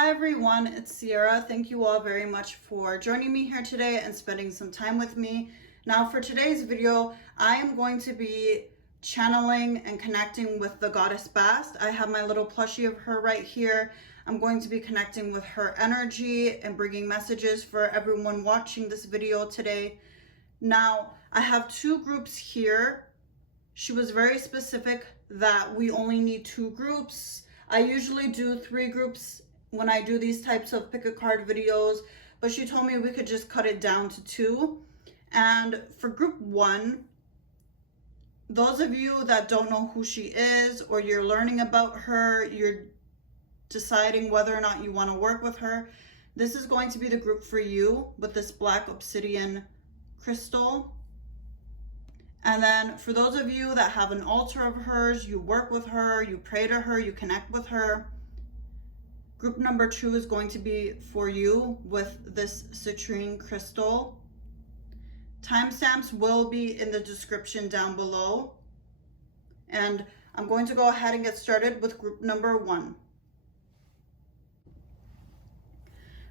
Hi everyone, it's Sierra. Thank you all very much for joining me here today and spending some time with me. Now for today's video, I am going to be channeling and connecting with the goddess Bast. I have my little plushie of her right here. I'm going to be connecting with her energy and bringing messages for everyone watching this video today. Now, I have two groups here. She was very specific that we only need two groups. I usually do 3 groups when I do these types of pick a card videos, but she told me we could just cut it down to 2. And for group 1, those of you that don't know who she is, or you're learning about her, you're deciding whether or not you want to work with her, this is going to be the group for you with this black obsidian crystal. And then for those of you that have an altar of hers, you work with her, you pray to her, you connect with her, group number 2 is going to be for you with this citrine crystal. Timestamps will be in the description down below. And I'm going to go ahead and get started with group number 1.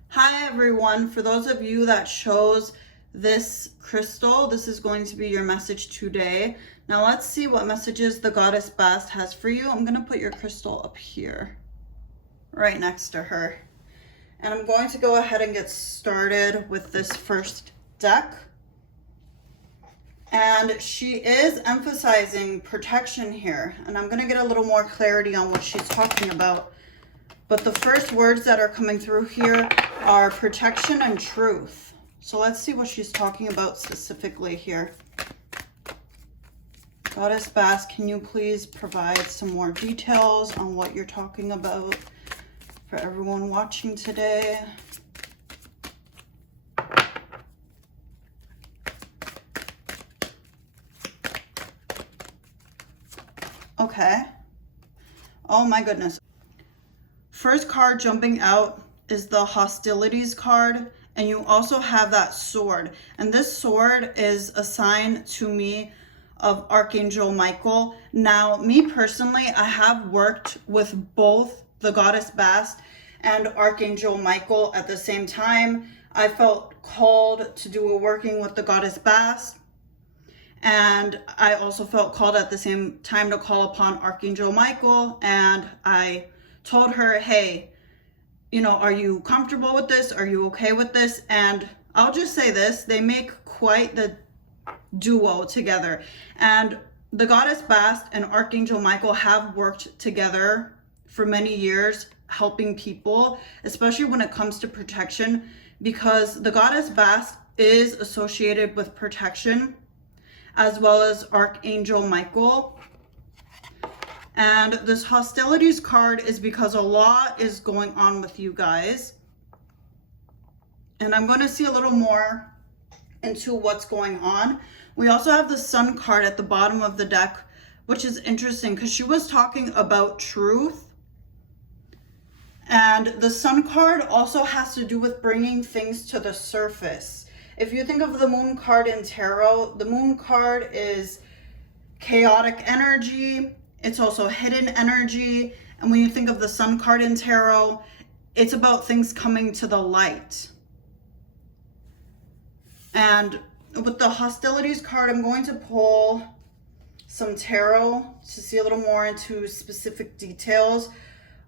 Hi everyone, for those of you that chose this crystal, this is going to be your message today. Now let's see what messages the goddess Bast has for you. I'm going to put your crystal up here, right next to her. And I'm going to go ahead and get started with this first deck. And she is emphasizing protection here. And I'm going to get a little more clarity on what she's talking about. But the first words that are coming through here are protection and truth. So let's see what she's talking about specifically here. Goddess Bast, can you please provide some more details on what you're talking about for everyone watching today? Okay. Oh my goodness. First card jumping out is the hostilities card. And you also have that sword. And this sword is a sign to me of Archangel Michael. Now, me personally, I have worked with both the goddess Bast and Archangel Michael at the same time. I felt called to do a working with the goddess Bast. And I also felt called at the same time to call upon Archangel Michael. And I told her, hey, you know, are you comfortable with this? Are you okay with this? And I'll just say this, they make quite the duo together. And the goddess Bast and Archangel Michael have worked together for many years, helping people, especially when it comes to protection, because the goddess Bast is associated with protection, as well as Archangel Michael. And this hostilities card is because a lot is going on with you guys. And I'm going to see a little more into what's going on. We also have the Sun card at the bottom of the deck, which is interesting because she was talking about truth. And the Sun card also has to do with bringing things to the surface. If you think of the Moon card in tarot, the Moon card is chaotic energy. It's also hidden energy. And when you think of the Sun card in tarot, it's about things coming to the light. And with the hostilities card, I'm going to pull some tarot to see a little more into specific details.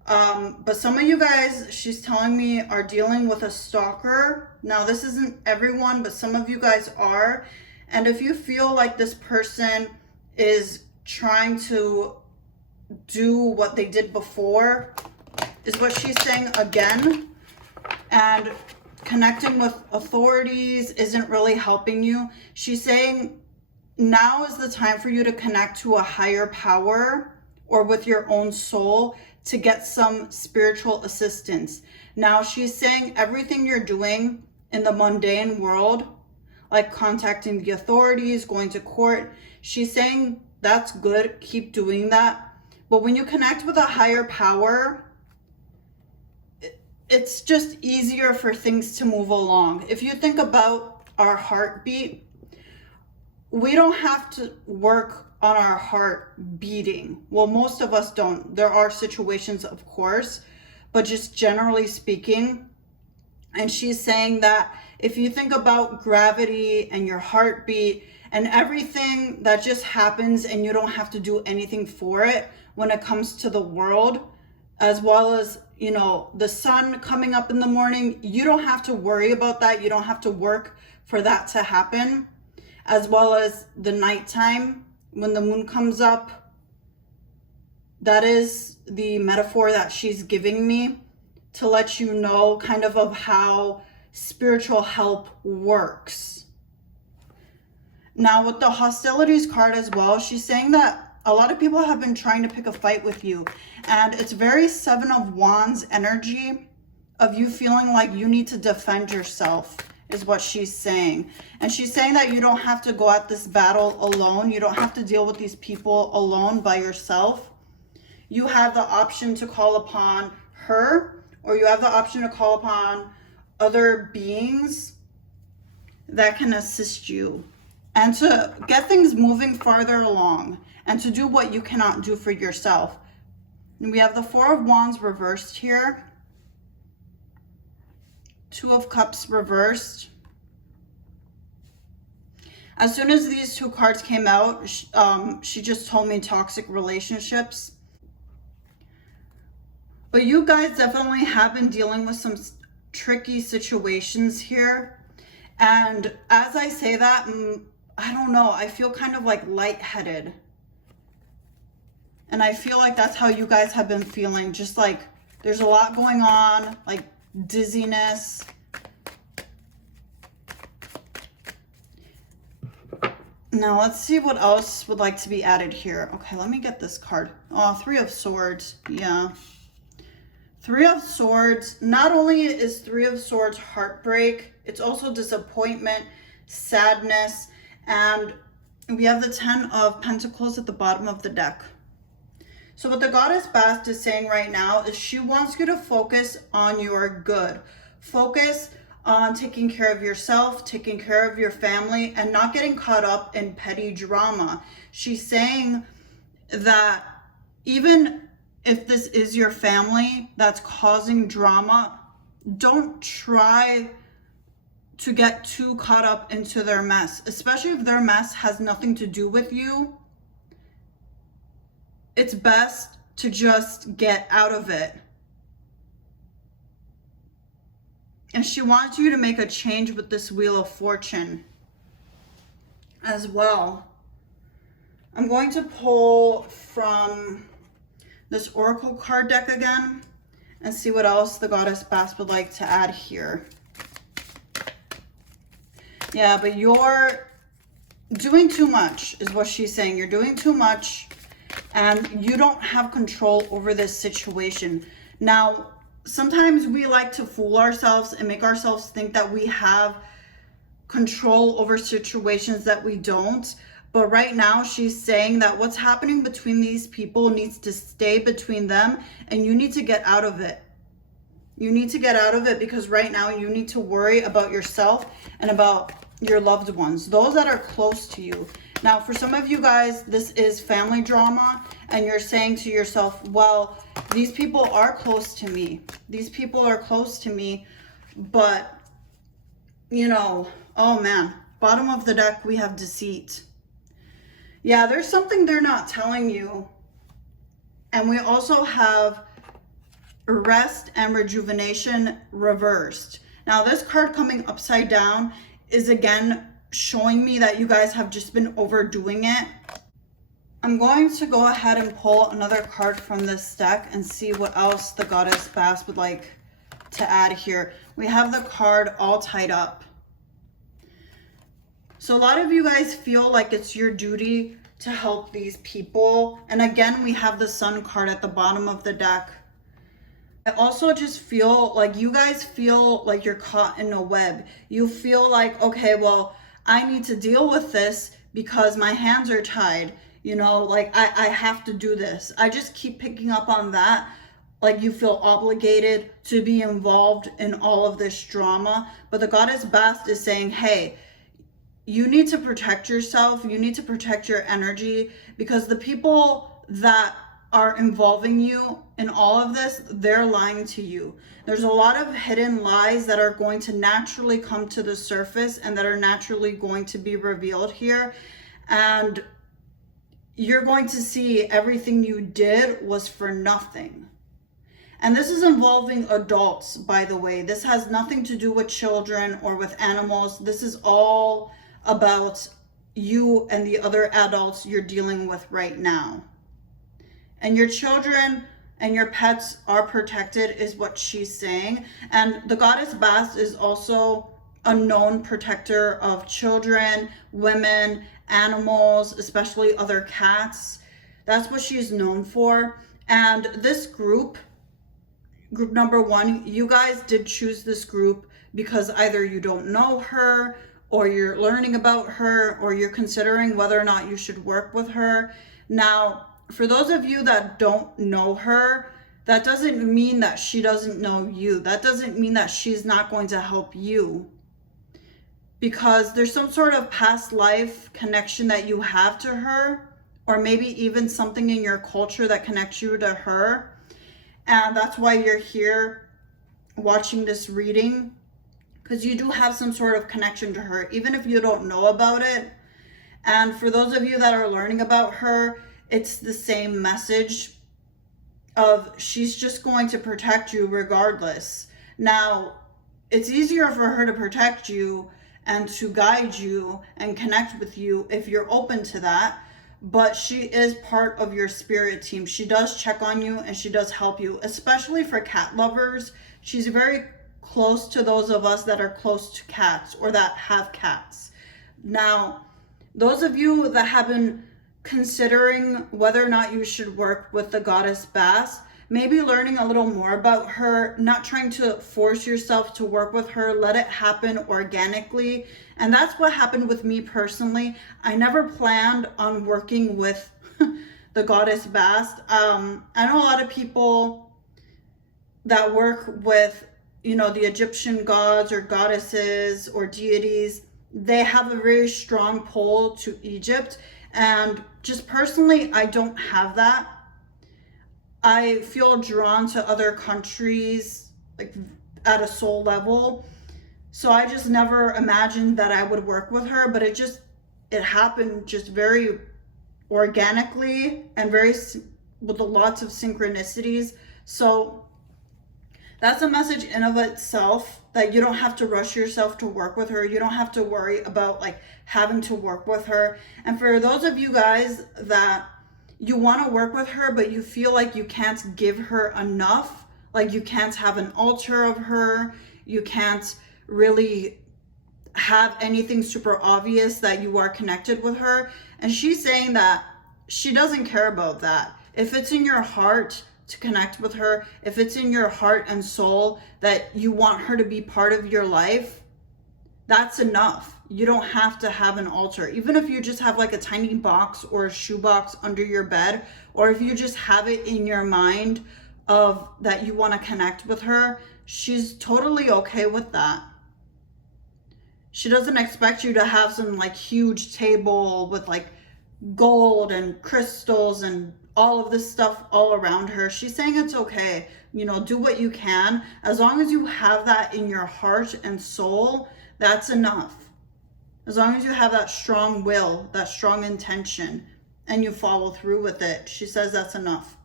But some of you guys, she's telling me, are dealing with a stalker. Now, this isn't everyone, but some of you guys are. And if you feel like this person is trying to do what they did before, is what she's saying again, and connecting with authorities isn't really helping you. She's saying now is the time for you to connect to a higher power or with your own soul to get some spiritual assistance. Now she's saying everything you're doing in the mundane world, like contacting the authorities, going to court, she's saying that's good, keep doing that. But when you connect with a higher power, it's just easier for things to move along. If you think about our heartbeat, we don't have to work on our heart beating. Well, most of us don't. There are situations, of course, but just generally speaking. And she's saying that if you think about gravity and your heartbeat and everything that just happens and you don't have to do anything for it when it comes to the world, as well as, you know, the sun coming up in the morning, you don't have to worry about that. You don't have to work for that to happen, as well as the nighttime when the moon comes up. That is the metaphor that she's giving me to let you know kind of how spiritual help works. Now with the hostilities card as well, she's saying that a lot of people have been trying to pick a fight with you, and it's very 7 of Wands energy of you feeling like you need to defend yourself is what she's saying. And she's saying that you don't have to go at this battle alone. You don't have to deal with these people alone by yourself. You have the option to call upon her, or you have the option to call upon other beings that can assist you and to get things moving farther along and to do what you cannot do for yourself. And we have the 4 of Wands reversed here. 2 of Cups reversed. As soon as these 2 cards came out, she just told me toxic relationships. But you guys definitely have been dealing with some tricky situations here. And as I say that, I don't know, I feel kind of like lightheaded. And I feel like that's how you guys have been feeling. Just like there's a lot going on, like dizziness. Now let's see what else would like to be added here. Okay, let me get this card. Oh, 3 of Swords. Yeah. 3 of Swords. Not only is 3 of Swords heartbreak, it's also disappointment, sadness, and we have the 10 of Pentacles at the bottom of the deck. So what the Goddess Bastet is saying right now is she wants you to focus on your good. Focus on taking care of yourself, taking care of your family, and not getting caught up in petty drama. She's saying that even if this is your family that's causing drama, don't try to get too caught up into their mess, especially if their mess has nothing to do with you. It's best to just get out of it. And she wants you to make a change with this Wheel of Fortune as well. I'm going to pull from this Oracle card deck again and see what else the Goddess Bastet would like to add here. Yeah, but you're doing too much is what she's saying. You're doing too much and you don't have control over this situation. Now, sometimes we like to fool ourselves and make ourselves think that we have control over situations that we don't. But right now she's saying that what's happening between these people needs to stay between them, and you need to get out of it. You need to get out of it because right now you need to worry about yourself and about your loved ones, those that are close to you. Now, for some of you guys, this is family drama, and you're saying to yourself, well, these people are close to me. These people are close to me, but, you know, oh man, bottom of the deck, we have deceit. Yeah, there's something they're not telling you. And we also have rest and rejuvenation reversed. Now, this card coming upside down is again showing me that you guys have just been overdoing it. I'm going to go ahead and pull another card from this deck and see what else the Goddess Bastet would like to add here. We have the card All Tied Up. So a lot of you guys feel like it's your duty to help these people. And again, we have the Sun card at the bottom of the deck. I also just feel like you guys feel like you're caught in a web. You feel like, okay, well, I need to deal with this because my hands are tied. You know, like I have to do this. I just keep picking up on that. Like you feel obligated to be involved in all of this drama. But the Goddess Bastet is saying, hey, you need to protect yourself. You need to protect your energy, because the people that are involving you in all of this, they're lying to you. There's a lot of hidden lies that are going to naturally come to the surface and that are naturally going to be revealed here. And you're going to see everything you did was for nothing. And this is involving adults, by the way. This has nothing to do with children or with animals. This is all about you and the other adults you're dealing with right now. And your children and your pets are protected, is what she's saying. And the goddess Bast is also a known protector of children, women, animals, especially other cats. That's what she's known for. And this group number one, you guys did choose this group because either you don't know her, or you're learning about her, or you're considering whether or not you should work with her. Now, for those of you that don't know her, that doesn't mean that she doesn't know you. That doesn't mean that she's not going to help you. Because there's some sort of past life connection that you have to her, or maybe even something in your culture that connects you to her. And that's why you're here watching this reading, because you do have some sort of connection to her, even if you don't know about it. And for those of you that are learning about her, it's the same message of she's just going to protect you regardless. Now, it's easier for her to protect you and to guide you and connect with you if you're open to that. But she is part of your spirit team. She does check on you and she does help you, especially for cat lovers. She's very close to those of us that are close to cats or that have cats. Now, those of you that have been considering whether or not you should work with the goddess Bast, maybe learning a little more about her, not trying to force yourself to work with her, let it happen organically. And that's what happened with me personally. I never planned on working with the goddess Bast. I know a lot of people that work with, the Egyptian gods or goddesses or deities. They have a very strong pull to Egypt. And just personally, I don't have that. I feel drawn to other countries, like at a soul level. So I just never imagined that I would work with her, but it happened just very organically and with lots of synchronicities. So that's a message in of itself, that you don't have to rush yourself to work with her. You don't have to worry about having to work with her. And for those of you guys that you want to work with her, but you feel like you can't give her enough, like you can't have an altar of her, you can't really have anything super obvious that you are connected with her. And she's saying that she doesn't care about that. If it's in your heart to connect with her, if it's in your heart and soul that you want her to be part of your life, that's enough. You don't have to have an altar. Even if you just have a tiny box or a shoebox under your bed, or if you just have it in your mind of that you want to connect with her, she's totally okay with that. She doesn't expect you to have some huge table with gold and crystals and all of this stuff all around her. She's saying it's okay. Do what you can. As long as you have that in your heart and soul, that's enough. As long as you have that strong will, that strong intention, and you follow through with it, she says that's enough.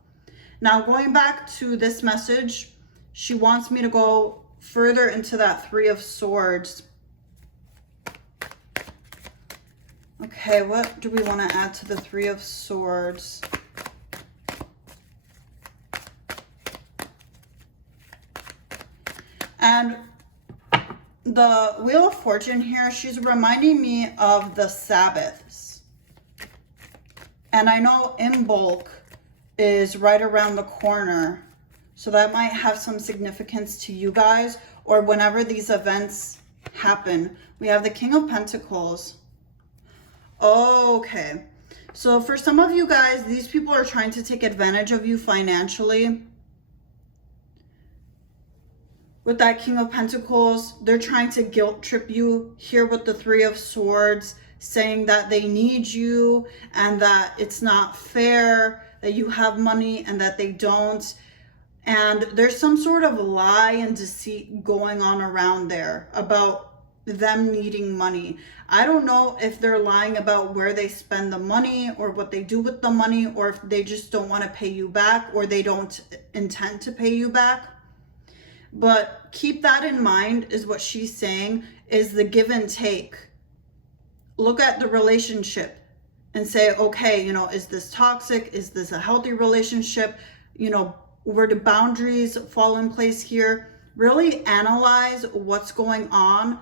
Now, going back to this message, she wants me to go further into that Three of Swords. Okay, what do we want to add to the Three of Swords? And the Wheel of Fortune here, she's reminding me of the Sabbaths. And I know Imbolc is right around the corner. So that might have some significance to you guys, or whenever these events happen. We have the King of Pentacles. Okay. So for some of you guys, these people are trying to take advantage of you financially. With that King of Pentacles, they're trying to guilt trip you here with the Three of Swords, saying that they need you and that it's not fair that you have money and that they don't. And there's some sort of lie and deceit going on around there about them needing money. I don't know if they're lying about where they spend the money or what they do with the money, or if they just don't want to pay you back, or they don't intend to pay you back. But keep that in mind, is what she's saying, is the give and take. Look at the relationship and say, okay, you know, is this toxic? Is this a healthy relationship? You know, where do boundaries fall in place here? Really analyze what's going on,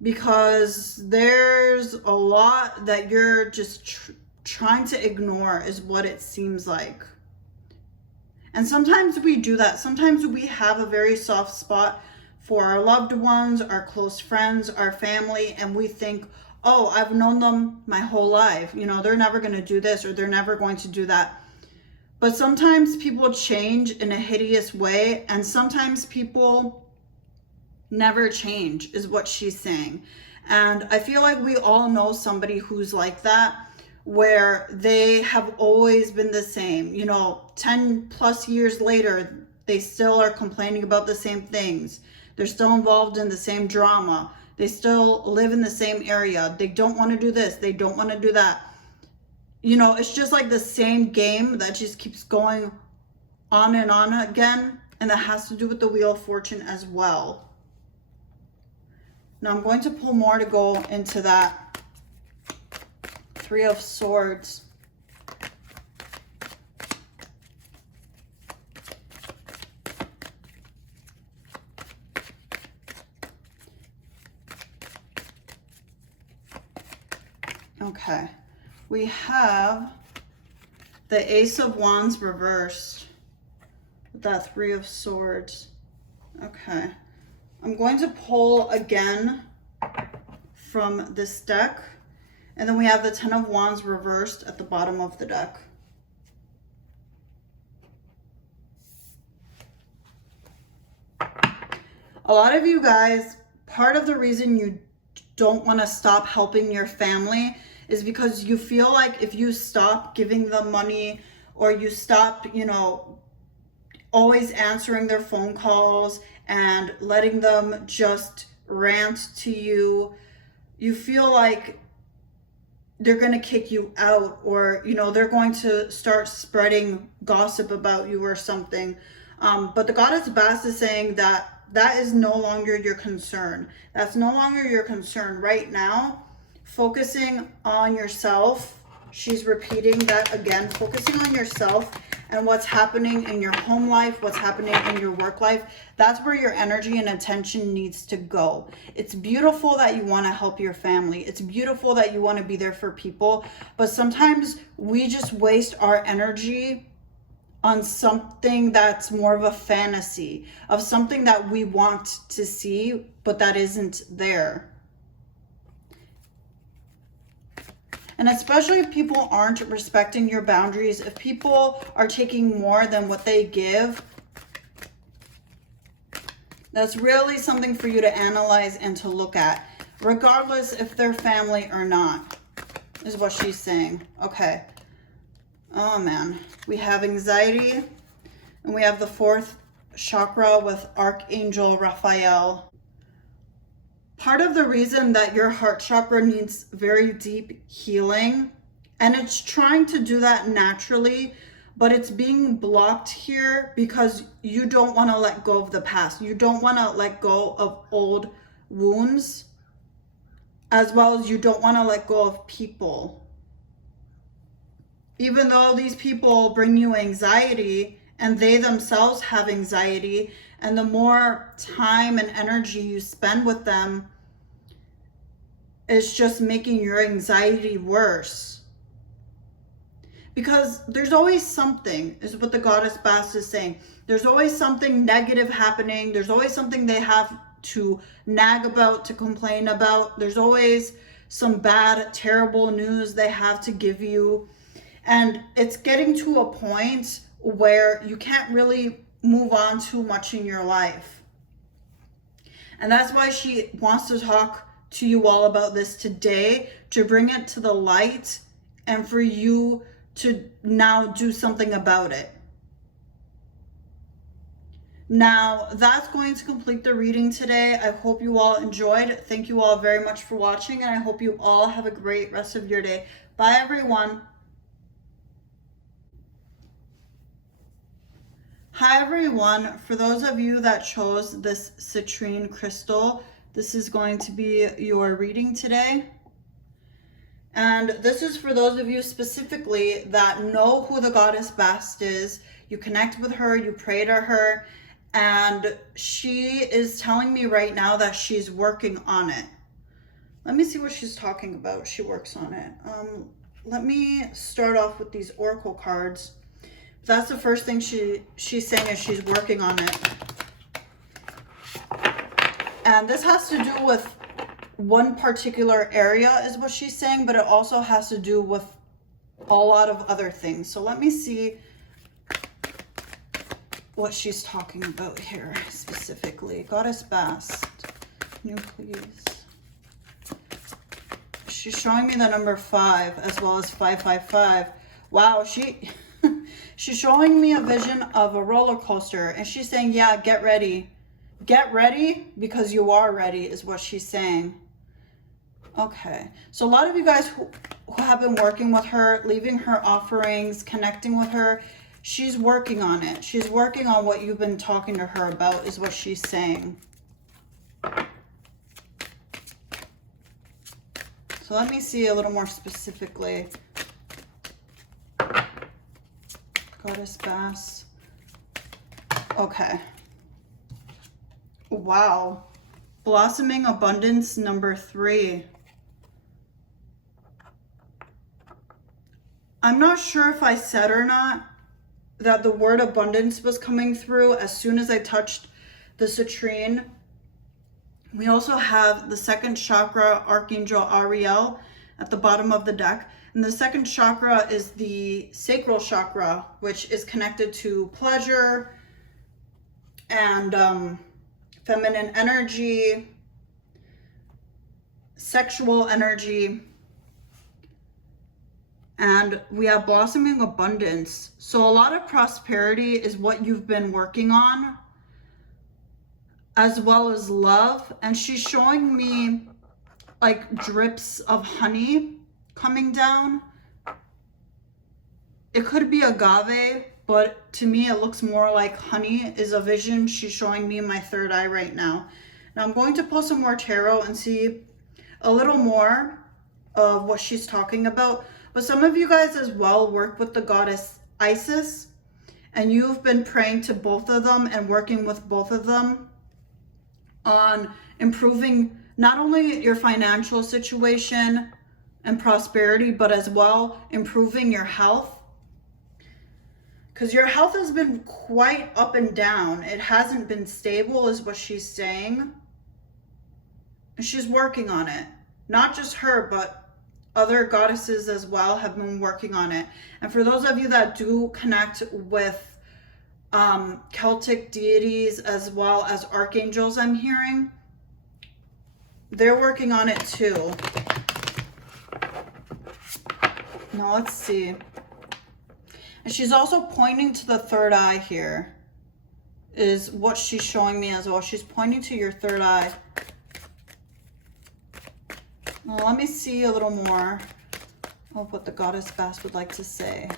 because there's a lot that you're just trying to ignore, is what it seems like. And sometimes we do that. Sometimes we have a very soft spot for our loved ones, our close friends, our family, and we think, oh, I've known them my whole life. You know, they're never going to do this, or they're never going to do that. But sometimes people change in a hideous way, and sometimes people never change, is what she's saying. And I feel like we all know somebody who's like that, where they have always been the same. You know, 10 plus years later, they still are complaining about the same things. They're still involved in the same drama. They still live in the same area. They don't want to do this. They don't want to do that. You know, it's just like the same game that just keeps going on and on again. And that has to do with the Wheel of Fortune as well. Now I'm going to pull more to go into that Three of Swords. Okay. We have the Ace of Wands reversed with that Three of Swords. Okay. I'm going to pull again from this deck. And then we have the Ten of Wands reversed at the bottom of the deck. A lot of you guys, part of the reason you don't want to stop helping your family is because you feel like if you stop giving them money, or you stop, you know, always answering their phone calls and letting them just rant to you, you feel like they're going to kick you out, or, you know, they're going to start spreading gossip about you or something. But the Goddess Bastet is saying that that is no longer your concern. That's no longer your concern right now. Focusing on yourself. She's repeating that again. Focusing on yourself and what's happening in your home life, what's happening in your work life. That's where your energy and attention needs to go. It's beautiful that you want to help your family. It's beautiful that you want to be there for people. But sometimes we just waste our energy on something that's more of a fantasy, of something that we want to see, but that isn't there. And especially if people aren't respecting your boundaries, if people are taking more than what they give, that's really something for you to analyze and to look at, regardless if they're family or not, is what she's saying. Okay. Oh man. We have anxiety, and we have the fourth chakra with Archangel Raphael. Part of the reason that your heart chakra needs very deep healing, and it's trying to do that naturally, but it's being blocked here because you don't want to let go of the past. You don't want to let go of old wounds, as well as you don't want to let go of people. Even though these people bring you anxiety, and they themselves have anxiety, and the more time and energy you spend with them, it's just making your anxiety worse. Because there's always something, is what the Goddess Bastet is saying. There's always something negative happening. There's always something they have to nag about, to complain about. There's always some bad, terrible news they have to give you. And it's getting to a point where you can't really move on too much in your life. And that's why she wants to talk to you all about this today, to bring it to the light and for you to now do something about it. Now, that's going to complete the reading today. I hope you all enjoyed. Thank you all very much for watching, and I hope you all have a great rest of your day. Bye, everyone. Hi, everyone. For those of you that chose this citrine crystal, this is going to be your reading today. And this is for those of you specifically that know who the goddess Bastet is. You connect with her, you pray to her, and she is telling me right now that she's working on it. Let me see what she's talking about. She works on it. Let me start off with these oracle cards. That's the first thing she's saying is she's working on it. And this has to do with one particular area is what she's saying, but it also has to do with a lot of other things. So let me see what she's talking about here specifically. Goddess Bastet, can you please? She's showing me the number 5 as well as 555. Wow, she's showing me a vision of a roller coaster, and she's saying, yeah, get ready. Get ready because you are ready is what she's saying. Okay, so a lot of you guys who have been working with her, leaving her offerings, connecting with her, she's working on it. She's working on what you've been talking to her about is what she's saying. So let me see a little more specifically. Goddess Bastet. Okay. Wow. Blossoming abundance number 3. I'm not sure if I said or not that the word abundance was coming through as soon as I touched the citrine. We also have the second chakra, Archangel Ariel, at the bottom of the deck. And the second chakra is the sacral chakra, which is connected to pleasure and feminine energy, sexual energy. And we have blossoming abundance. So a lot of prosperity is what you've been working on, as well as love. And she's showing me like drips of honey coming down. It could be agave, but to me it looks more like honey is a vision she's showing me in my third eye right now. Now I'm going to pull some more tarot and see a little more of what she's talking about. But some of you guys as well work with the goddess Isis, and you've been praying to both of them and working with both of them on improving not only your financial situation and prosperity, but as well improving your health. Because your health has been quite up and down. It hasn't been stable is what she's saying. And she's working on it. Not just her, but other goddesses as well have been working on it. And for those of you that do connect with Celtic deities as well as archangels, I'm hearing, they're working on it too. Now let's see. And she's also pointing to the third eye here, is what she's showing me as well. She's pointing to your third eye. Now let me see a little more of what the goddess Bastet would like to say.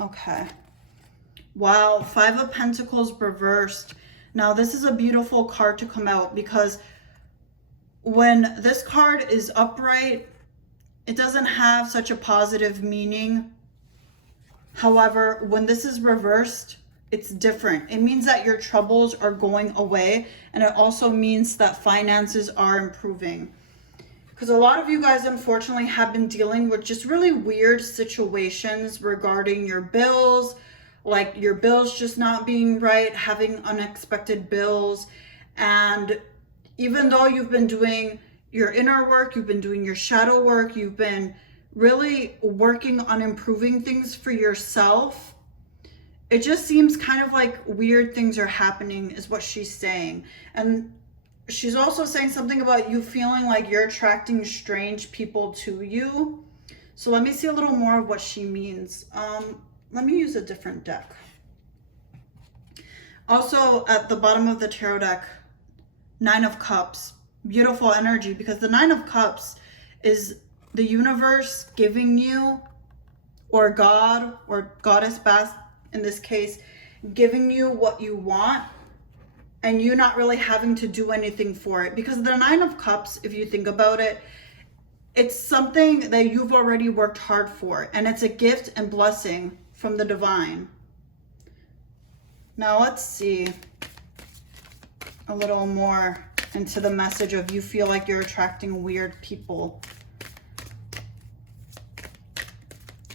Okay. Wow, 5 of Pentacles reversed. Now this is a beautiful card to come out, because when this card is upright, it doesn't have such a positive meaning. However, when this is reversed, it's different. It means that your troubles are going away, and it also means that finances are improving. Because a lot of you guys, unfortunately, have been dealing with just really weird situations regarding your bills, like your bills just not being right, having unexpected bills. And even though you've been doing your inner work, you've been doing your shadow work, you've been really working on improving things for yourself, it just seems kind of like weird things are happening is what she's saying. And she's also saying something about you feeling like you're attracting strange people to you. So let me see a little more of what she means. let me use a different deck. Also, at the bottom of the tarot deck, Nine of Cups. Beautiful energy, because the Nine of Cups is the universe giving you, or God, or Goddess Bastet in this case, giving you what you want, and you not really having to do anything for it. Because the Nine of Cups, if you think about it, it's something that you've already worked hard for, and it's a gift and blessing from the divine. Now let's see a little more into the message of you feel like you're attracting weird people.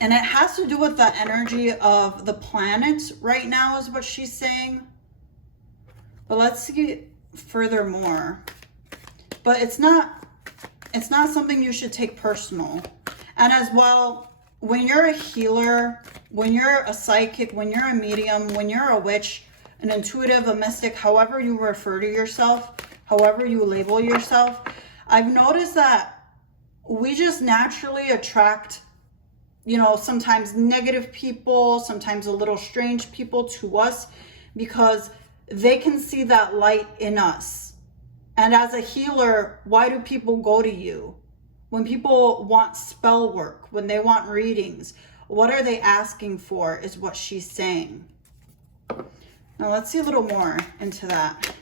And it has to do with the energy of the planets right now is what she's saying. But let's see furthermore. But it's not something you should take personal. And as well, when you're a healer, when you're a psychic, when you're a medium, when you're a witch, an intuitive, a mystic, however you refer to yourself, however you label yourself, I've noticed that we just naturally attract, you know, sometimes negative people, sometimes a little strange people to us, because they can see that light in us. And as a healer, why do people go to you? When people want spell work, when they want readings, what are they asking for is what she's saying. Now let's see a little more into that.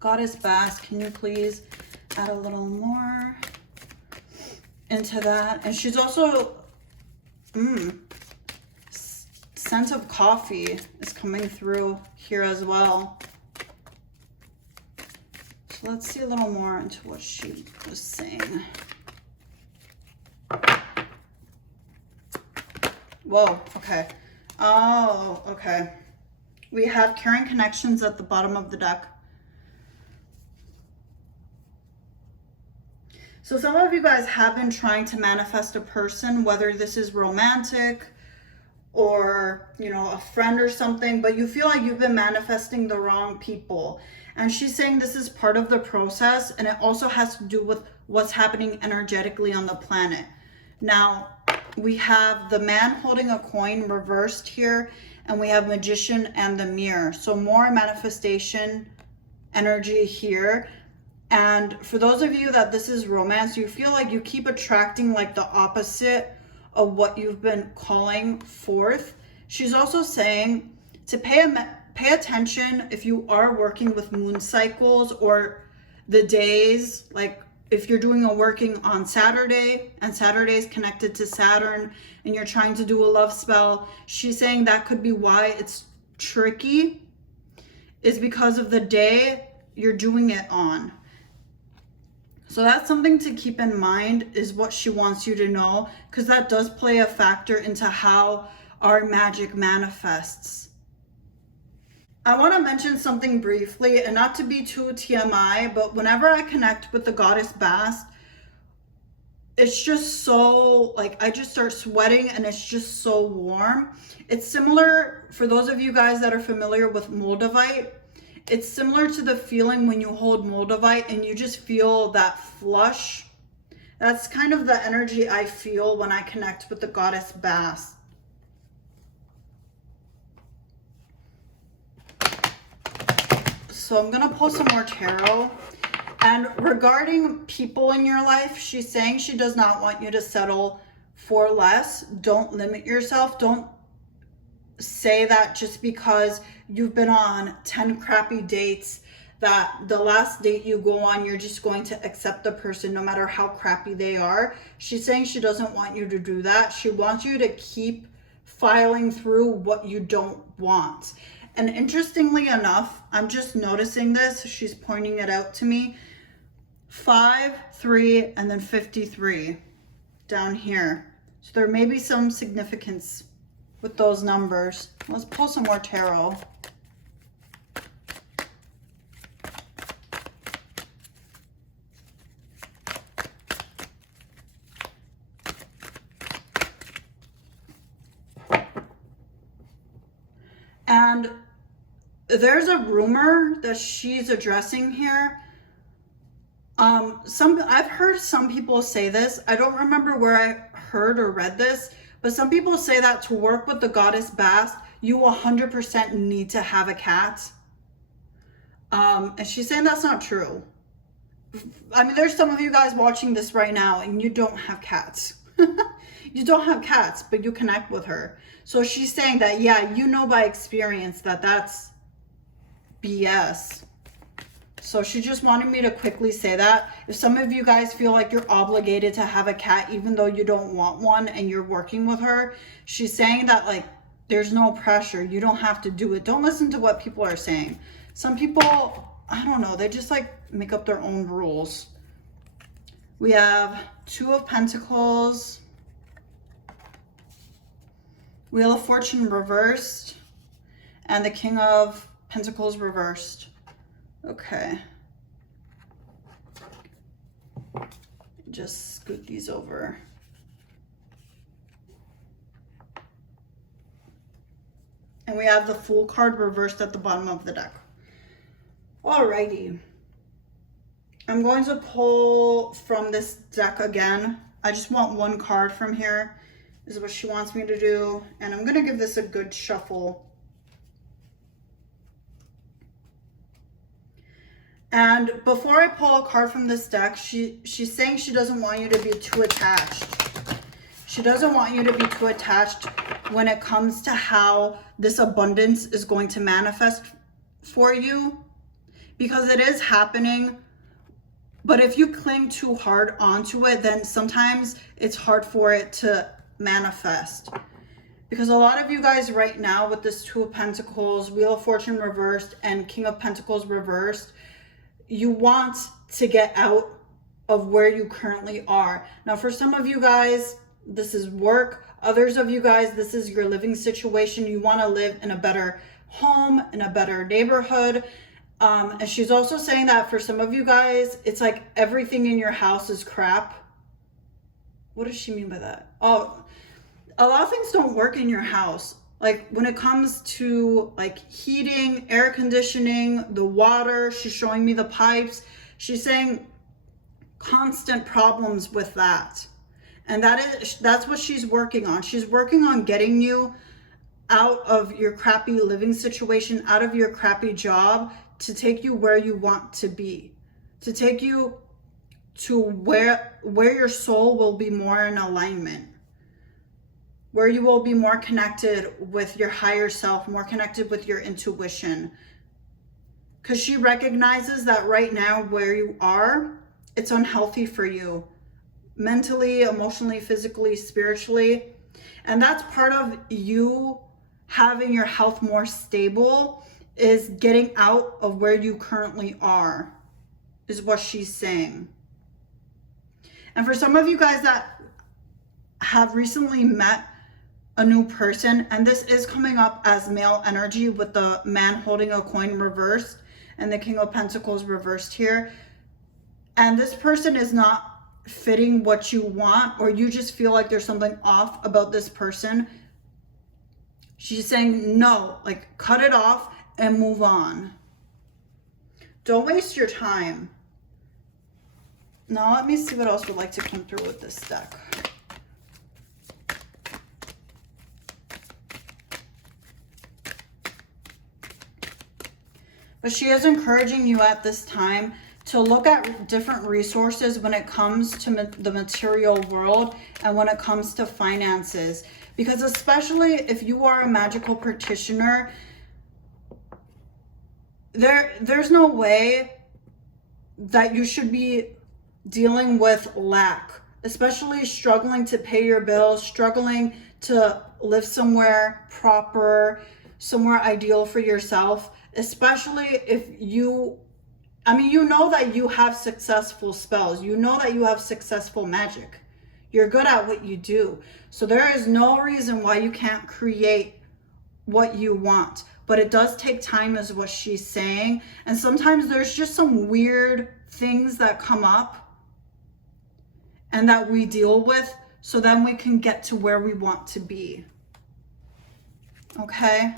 Goddess Bastet, can you please add a little more into that? And she's also, scent of coffee is coming through here as well. So let's see a little more into what she was saying. Whoa, okay. Oh, okay. We have caring connections at the bottom of the deck. So some of you guys have been trying to manifest a person, whether this is romantic or, you know, a friend or something, but you feel like you've been manifesting the wrong people. And she's saying this is part of the process, and it also has to do with what's happening energetically on the planet. Now, we have the man holding a coin reversed here, and we have Magician and the Mirror. So more manifestation energy here. And for those of you that this is romance, you feel like you keep attracting like the opposite of what you've been calling forth. She's also saying to pay attention if you are working with moon cycles or the days, like if you're doing a working on Saturday and Saturday is connected to Saturn and you're trying to do a love spell, she's saying that could be why it's tricky, is because of the day you're doing it on. So that's something to keep in mind, is what she wants you to know, because that does play a factor into how our magic manifests. I want to mention something briefly, and not to be too TMI, but whenever I connect with the Goddess Bastet, it's just so, like, I just start sweating and it's just so warm. It's similar, for those of you guys that are familiar with Moldavite, it's similar to the feeling when you hold Moldavite and you just feel that flush. That's kind of the energy I feel when I connect with the Goddess Bastet. So I'm going to pull some more tarot. And regarding people in your life, she's saying she does not want you to settle for less. Don't limit yourself. Don't say that just because you've been on 10 crappy dates, that the last date you go on, you're just going to accept the person no matter how crappy they are. She's saying she doesn't want you to do that. She wants you to keep filing through what you don't want. And interestingly enough, I'm just noticing this. She's pointing it out to me. 5, 3, and then 53 down here. So there may be some significance with those numbers. Let's pull some more tarot. And there's a rumor that she's addressing here. I've heard some people say this. I don't remember where I heard or read this, But some people say that to work with the goddess Bast, you 100% need to have a cat. And she's saying that's not true. I mean, there's some of you guys watching this right now and you don't have cats. You don't have cats, but you connect with her. So she's saying that, yeah, you know by experience that that's BS. So she just wanted me to quickly say that. If some of you guys feel like you're obligated to have a cat, even though you don't want one and you're working with her, she's saying that, like, there's no pressure. You don't have to do it. Don't listen to what people are saying. Some people, I don't know, they just like make up their own rules. We have Two of Pentacles, Wheel of Fortune reversed, and the King of Pentacles reversed. Okay. Just scoot these over. And we have the Fool card reversed at the bottom of the deck. Alrighty. I'm going to pull from this deck again. I just want one card from here. This is what she wants me to do. And I'm going to give this a good shuffle. And before I pull a card from this deck, she's saying she doesn't want you to be too attached. She doesn't want you to be too attached when it comes to how this abundance is going to manifest for you. Because it is happening. But if you cling too hard onto it, then sometimes it's hard for it to manifest. Because a lot of you guys right now with this Two of Pentacles, Wheel of Fortune reversed, and King of Pentacles reversed, you want to get out of where you currently are. Now, for some of you guys, this is work. Others of you guys, this is your living situation. You want to live in a better home, in a better neighborhood. And she's also saying that for some of you guys, it's like everything in your house is crap. What does she mean by that? Oh, a lot of things don't work in your house. Like when it comes to like heating, air conditioning, the water, she's showing me the pipes. She's saying constant problems with that. And that's what she's working on. She's working on getting you out of your crappy living situation, out of your crappy job, to take you where you want to be, to take you to where your soul will be more in alignment, where you will be more connected with your higher self, more connected with your intuition. Because she recognizes that right now where you are, it's unhealthy for you, mentally, emotionally, physically, spiritually. And that's part of you having your health more stable, is getting out of where you currently are, is what she's saying. And for some of you guys that have recently met a new person, and this is coming up as male energy with the man holding a coin reversed and the King of Pentacles reversed here, and this person is not fitting what you want, or you just feel like there's something off about this person, she's saying no, like cut it off and move on. Don't waste your time. Now let me see what else would like to come through with this deck. But she is encouraging you at this time to look at different resources when it comes to the material world and when it comes to finances. Because especially if you are a magical practitioner, there's no way that you should be dealing with lack, especially struggling to pay your bills, struggling to live somewhere proper, somewhere ideal for yourself, especially if you know that you have successful spells, you know that you have successful magic, you're good at what you do. So there is no reason why you can't create what you want. But it does take time, is what she's saying. And sometimes there's just some weird things that come up and that we deal with, so then we can get to where we want to be. Okay?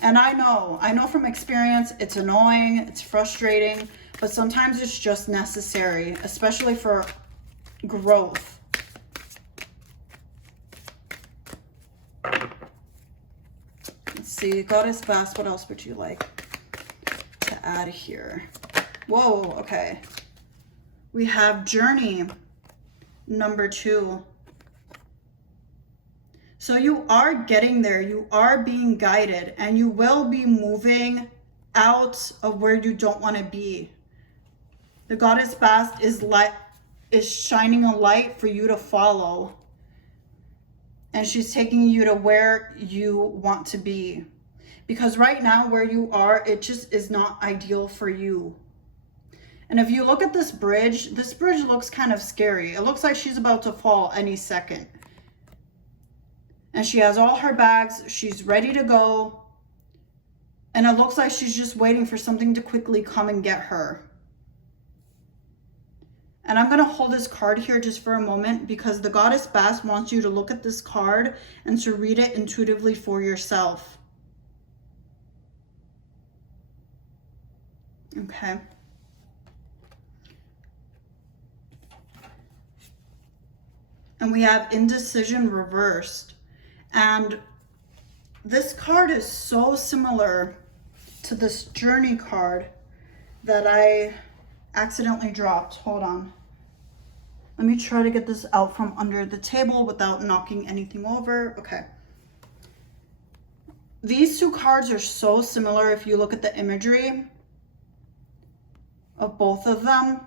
And I know from experience, it's annoying, it's frustrating, but sometimes it's just necessary, especially for growth. see. Goddess Bast, what else would you like to add here? Whoa, okay. We have Journey, number 2. So you are getting there. You are being guided, and you will be moving out of where you don't want to be. The Goddess Bast is shining a light for you to follow. And she's taking you to where you want to be. Because right now where you are, it just is not ideal for you. And if you look at this bridge looks kind of scary. It looks like she's about to fall any second. And she has all her bags. She's ready to go. And it looks like she's just waiting for something to quickly come and get her. And I'm going to hold this card here just for a moment because the Goddess Bast wants you to look at this card and to read it intuitively for yourself. Okay. And we have Indecision reversed. And this card is so similar to this Journey card that I accidentally dropped. Hold on. Let me try to get this out from under the table without knocking anything over. Okay. These two cards are so similar if you look at the imagery of both of them.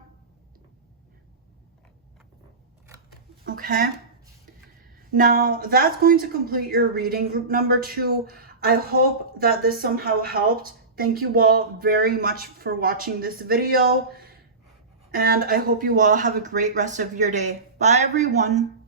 Okay. Now, that's going to complete your reading, group number 2. I hope that this somehow helped. Thank you all very much for watching this video. And I hope you all have a great rest of your day. Bye, everyone.